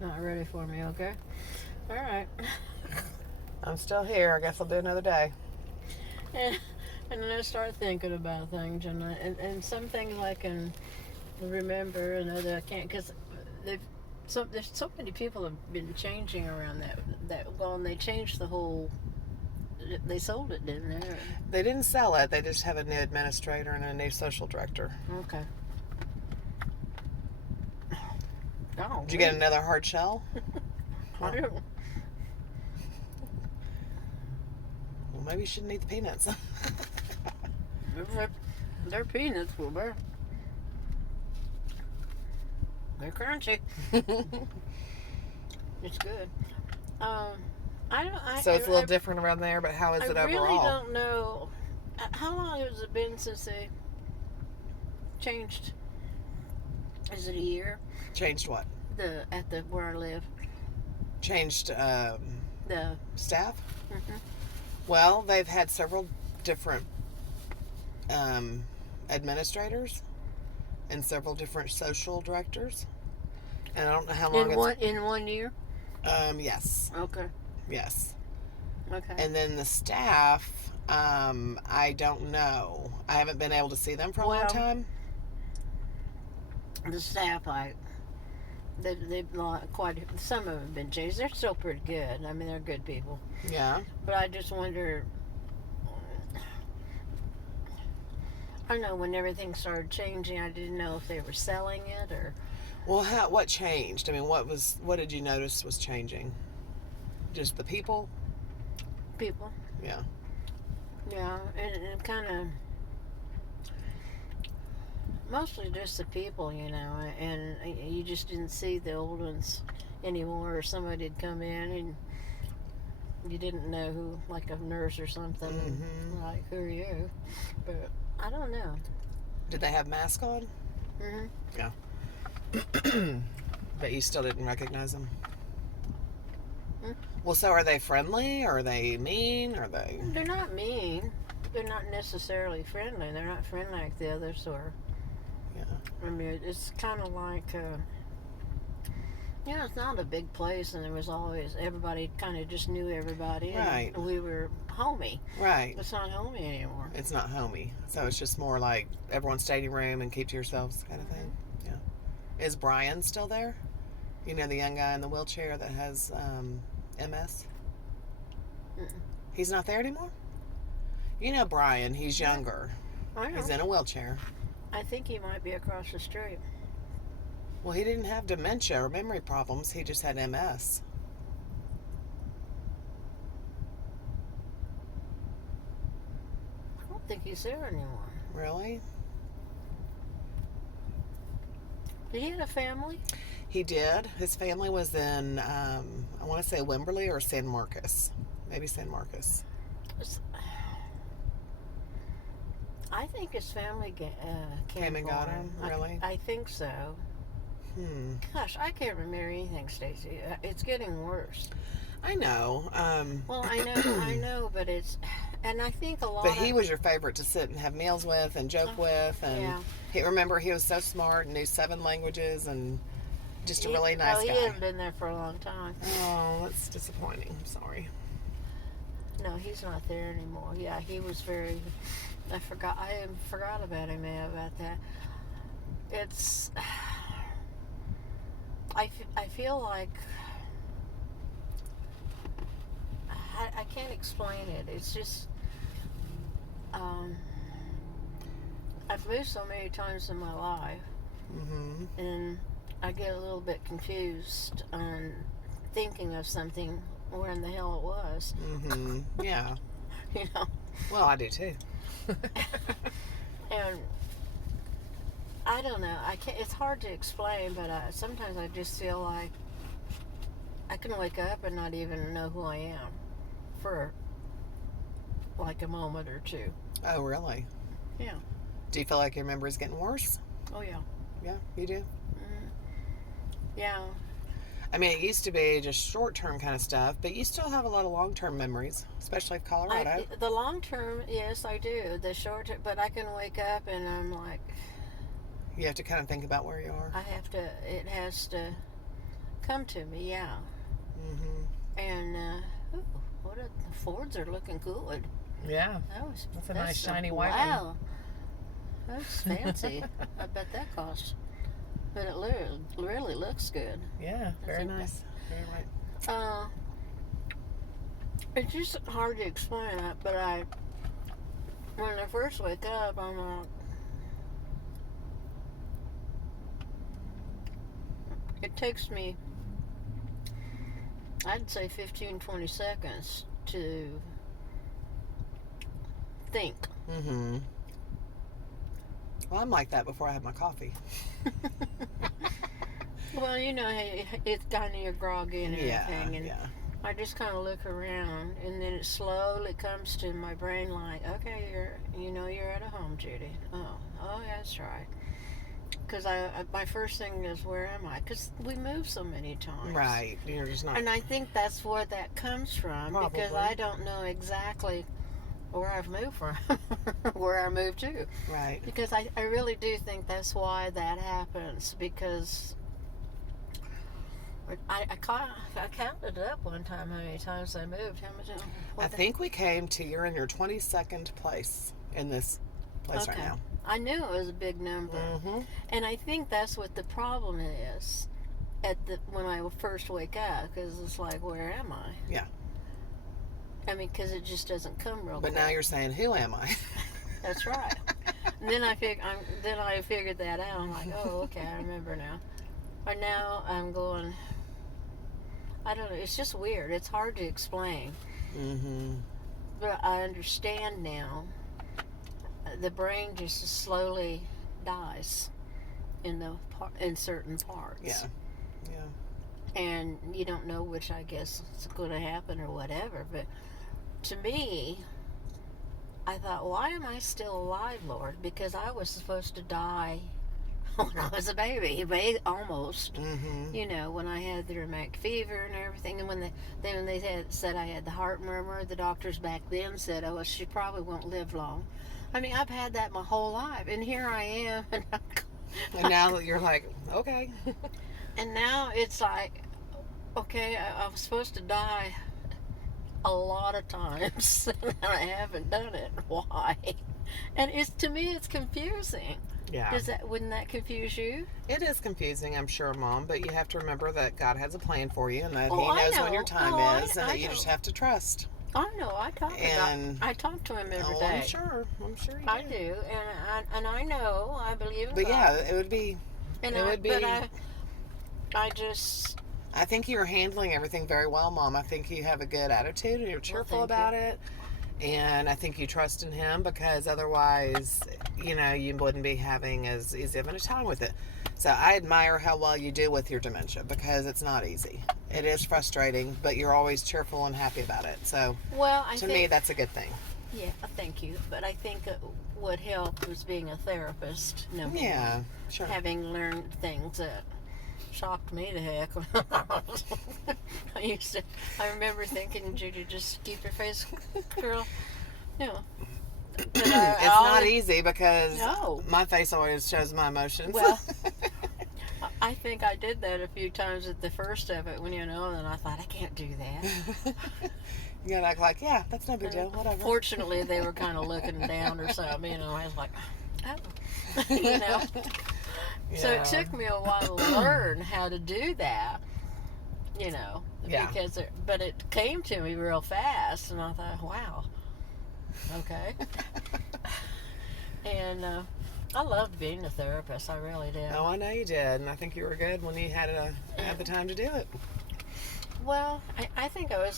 Not ready for me, okay? All right. I'm still here. I guess I'll do another day. and, and then I start thinking about things, and some things I can remember, and other I can't, because they've there's so many people have been changing around and they changed the whole. They sold it, didn't they? They didn't sell it. They just have a new administrator and a new social director. Okay. Oh, Did you get another hard shell? I don't. Well, maybe you shouldn't eat the peanuts. They're peanuts, well, they're crunchy. It's good. Um, I don't. So it's a little different around there, but how is it overall? I really don't know. How long has it been since they changed? Is it a year? Changed what? At the where I live. Changed The staff? Mm-hmm. Well, they've had several different administrators and several different social directors. And I don't know how long in 1 year. Yes. Okay. Yes. Okay. And then the staff, I don't know. I haven't been able to see them for a long time. The staff, they've quite some of them have been changed. They're still pretty good. I mean, they're good people. Yeah. But I just wonder. I don't know, when everything started changing, I didn't know if they were selling it or. Well, what changed? I mean, what did you notice was changing? Just the people? People. Yeah. Yeah, and kind of mostly just the people, and you just didn't see the old ones anymore, or somebody'd come in and you didn't know who, like a nurse or something, mm-hmm. Like, who are you? But I don't know. Did they have masks on? Mm-hmm. Yeah. But you still didn't recognize them? Mm-hmm. Well, so are they friendly? Are they mean? Are they... They're not mean. They're not necessarily friendly. They're not friendly like the others are. Yeah. I mean, it's kind of like... it's not a big place, and there was always... Everybody kind of just knew everybody. Right. And we were homey. Right. It's not homey anymore. It's not homey. So it's just more like everyone stay in your room and keep to yourselves kind of thing. Yeah. Is Brian still there? You know, the young guy in the wheelchair that has MS? Mm-mm. He's not there anymore? You know Brian, he's younger. I know. He's in a wheelchair. I think he might be across the street. Well, he didn't have dementia or memory problems. He just had MS. I don't think he's there anymore. Really? Did he have a family? He did. His family was in, I want to say Wimberley or San Marcos. Maybe San Marcos. I think his family came and got him. Really? I think so. Gosh, I can't remember anything, Stacy. It's getting worse. I know. Well, I know, but it's, and I think a lot. But he was your favorite to sit and have meals with and joke with, and remember he was so smart and knew 7 languages and just a really nice guy. He hadn't been there for a long time. Oh, that's disappointing. I'm sorry. No, he's not there anymore. Yeah, he was very. I forgot about him. About that. It's. I feel like I can't explain it. It's just I've moved so many times in my life, and I get a little bit confused on thinking of something where in the hell it was. Yeah. You know. Well, I do too. And I don't know. I can't. It's hard to explain, but sometimes I just feel like I can wake up and not even know who I am for like a moment or two. Oh, really? Yeah. Do you feel like your memory's getting worse? Oh, yeah. Yeah, you do? Yeah. I mean, it used to be just short-term kind of stuff, but you still have a lot of long-term memories, especially of Colorado. The long-term, yes, I do. The short-term, but I can wake up and I'm like... You have to kind of think about where you are. It has to come to me, yeah. Mm-hmm. And ooh, the Fords are looking good. Yeah. That's a nice shiny white one. Wow. That's fancy. I bet that cost. But it really looks good. Yeah, very nice. Very light. It's just hard to explain that, but when I first wake up, I'm like, it takes me, I'd say 15, 20 seconds to think. Mm-hmm. Well, I'm like that before I have my coffee. Well, you know, it's kind of you're groggy and everything, and yeah. I just kind of look around, and then it slowly comes to my brain like, okay, you're at a home, Judy. Oh, yeah, that's right. Because my first thing is, where am I? Because we move so many times. Right. You're just not. And I think that's where that comes from. Probably. Because I don't know exactly where I've moved from, where I moved to. Right. Because I really do think that's why that happens. Because I counted up one time how many times I moved. How much? I think we came to, you're in your 22nd place in this place right now. I knew it was a big number. Mm-hmm. And I think that's what the problem is when I first wake up, because it's like, where am I? Yeah. I mean, because it just doesn't come real quick. But now you're saying, who am I? That's right. And then I figured that out. I'm like, oh, okay, I remember now. Or now I'm going, I don't know. It's just weird. It's hard to explain. Mm-hmm. But I understand now. The brain just slowly dies in certain parts. Yeah. Yeah. And you don't know which, I guess, is going to happen or whatever. But to me, I thought, why am I still alive, Lord? Because I was supposed to die when I was a baby, almost. Mm-hmm. You know, when I had the rheumatic fever and everything, and when they said I had the heart murmur, the doctors back then said, oh, well, she probably won't live long. I mean, I've had that my whole life, and here I am. And now you're like, okay. And now it's like, okay, I was supposed to die a lot of times, and I haven't done it. Why? And to me, it's confusing. Yeah. Wouldn't that confuse you? It is confusing, I'm sure, Mom, but you have to remember that God has a plan for you, and that He I knows know. when your time is, and that you know. just have to trust. I know. I talk to Him every day. I'm sure you do. I do, and I know. I believe in But God. yeah, it would be. But I think you're handling everything very well, Mom. I think you have a good attitude, and you're cheerful about it. And I think you trust in Him, because otherwise, you wouldn't be having as easy of a time with it. So I admire how well you do with your dementia, because it's not easy. It is frustrating, but you're always cheerful and happy about it. So to me, that's a good thing. Yeah, thank you. But I think what helped was being a therapist. Yeah, sure. Having learned things that shocked me to heck. I remember thinking, Judy, just keep your face, girl. But it's not easy, because my face always shows my emotions. Well, I think I did that a few times at the first of it, and I thought, I can't do that. You gotta act like, yeah, that's no big deal, whatever. Fortunately, they were kind of looking down or something, I was like, oh, Yeah. So it took me a while to learn how to do that, because but it came to me real fast, and I thought, wow, okay. And I loved being a therapist. I really did. Oh, I know you did, and I think you were good when you had the time to do it. Well, I think I was